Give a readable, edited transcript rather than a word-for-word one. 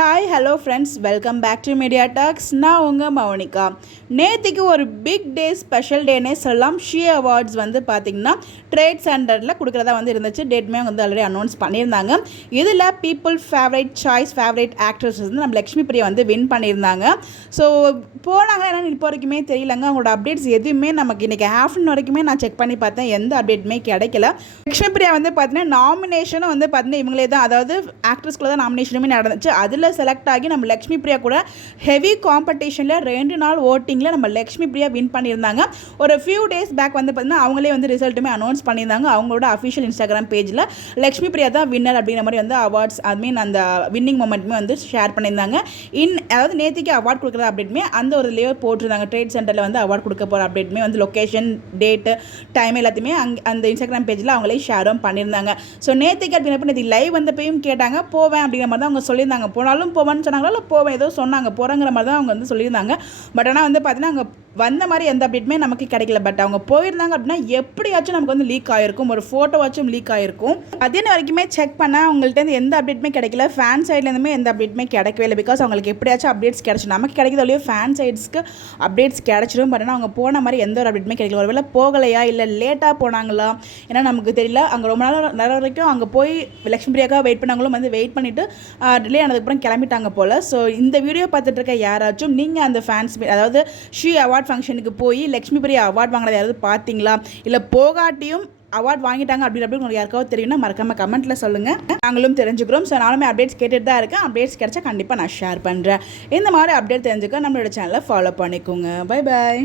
Hi hello friends, welcome back to media talks. நான் உங்கள் மௌனிகா. நேற்றுக்கு ஒரு பிக் டே, ஸ்பெஷல் டேனே சொல்லலாம். ஷீ அவார்ட்ஸ் வந்து பார்த்திங்கன்னா ட்ரேட் சென்டரில் கொடுக்குறதா வந்து இருந்துச்சு. டேட்மே வந்து ஆல்ரெடி அனௌன்ஸ் பண்ணியிருந்தாங்க. இதில் people favourite choice favourite actress வந்து நம்ம லக்ஷ்மி பிரியா வந்து வின் பண்ணியிருந்தாங்க. ஸோ போனாங்க, ஏன்னா இப்போ வரைக்குமே தெரியலங்க. அவங்களோட அப்டேட்ஸ் எதுவுமே நமக்கு இன்றைக்கி ஆஃப்டர்நூன் வரைக்குமே நான் செக் பண்ணி பார்த்தேன், எந்த அப்டேட்டுமே கிடைக்கல. லக்ஷ்மி பிரியா வந்து பார்த்தீங்கன்னா நாமினேஷனும் வந்து பார்த்தீங்கன்னா இவங்களே தான், அதாவது ஆக்ட்ரஸ்குள்ளே தான் நாமினேஷனுமே நடந்துச்சு. அதில் செலக்ட் ஆகி நம்ம லக்ஷ்மி பிரியா கூட ஹெவி காம்படிஷனில் 2 நாள் ஓட்டிங்கில் நம்ம லக்ஷ்மி பிரியா வின் பண்ணியிருந்தாங்க. ஒரு ஃபியூ டேஸ் பேக் வந்து பார்த்தீங்கன்னா அவங்களே வந்து ரிசல்ட்டுமே அனௌன்ஸ் பண்ணியிருந்தாங்க. அவங்களோட அஃபிஷியல் இன்ஸ்டாகிராம் பேஜில் லக்ஷ்மி பிரியா தான் வின்னர் அப்படிங்கிற மாதிரி வந்து அவார்ட்ஸ் அந்த வின்னிங் மொமெண்ட்டுமே வந்து ஷேர் பண்ணியிருந்தாங்க. அதாவது நேற்றுக்கு அவார்ட் கொடுக்குற அப்டேட்டுமே அந்த ஒரு லேயர் போட்டிருந்தாங்க. ட்ரேட் சென்டரில் வந்து அவார்ட் கொடுக்க போகிற அப்டேட்டுமே வந்து லொக்கேஷன், டேட்டு, டைம் எல்லாத்தையுமே அந்த இன்ஸ்டாகிராம் பேஜில் அவங்களே ஷேரும் பண்ணியிருந்தாங்க. ஸோ நேற்றுக்கு அப்படிங்கிறப்ப நேற்று லைவ் வந்தப்பையும் கேட்டாங்க, போவேன் அப்படிங்கிற மாதிரி தான் அவங்க சொல்லியிருந்தாங்க. போவேன்னு சொன்னாங்களோ இல்லை போவேன் ஏதோ சொன்னாங்க, போகிறங்கிற மாதிரி தான் அவங்க வந்து சொல்லியிருந்தாங்க. பட் ஆனால் வந்து பார்த்தீங்கன்னா அவங்க வந்த மாதிரி எந்த அப்டேட்டுமே நமக்கு கிடைக்கல. பட் அவங்க போயிருந்தாங்க அப்படின்னா எப்படியாச்சும் நமக்கு வந்து லீக் ஆகிருக்கும், ஒரு ஃபோட்டோவாச்சும் லீக் ஆகிருக்கும். அதே வரைக்குமே செக் பண்ணால் அவங்கள்ட்ட எந்த அப்டேட்டுமே கிடைக்கல. ஃபேன் சைட்லேருந்துமே எந்த அப்டேட்டுமே கிடைக்கவே இல்லை. பிகாஸ் அவங்களுக்கு எப்படியாச்சும் அப்டேட்ஸ் கிடச்சிடும். நமக்கு கிடைக்கிறதோ இல்லையோ ஃபேன் சைட்ஸ்க்கு அப்டேட்ஸ் கிடச்சிடும். பட் ஆனால் அவங்க போன மாதிரி எந்த ஒரு அப்டேட்டுமே கிடைக்கல. ஒருவேளை போகலையா இல்லை லேட்டாக போனாங்களா ஏன்னா நமக்கு தெரியல. அங்கே ரொம்ப நேரம் வரைக்கும் அங்கே போய் லக்ஷ்மி பிரியாக்காக வெயிட் பண்ணவங்களும் வந்து வெயிட் பண்ணிவிட்டு டிலே ஆனதுக்கப்புறம் கிளம்பிட்டாங்க போல். ஸோ இந்த வீடியோ பார்த்துட்டு இருக்க யாராச்சும் நீங்கள் அந்த ஃபேன்ஸ், அதாவது ஷீ அவார்ட் ஃபங்க்ஷனுக்கு போய் லக்ஷ்மி பிரியா அவார்ட் வாங்கினது யாராவது பார்த்தீங்களா, இல்லை போகாட்டியும் அவார்ட் வாங்கிட்டாங்க அப்படின்னு உங்களுக்கு யாருக்காவது தெரியும்னா மறக்காம கமெண்ட்டில் சொல்லுங்கள், நாங்களும் தெரிஞ்சுக்கிறோம். ஸோ நானுமே அப்டேட்ஸ் கேட்டுட்டு தான் இருக்கேன். அப்டேட்ஸ் கிடைச்சா கண்டிப்பாக நான் ஷேர் பண்ணுறேன். இந்த மாதிரி அப்டேட் தெரிஞ்சுக்க நம்மளோட சேனலை ஃபாலோ பண்ணிக்கோங்க. Bye bye.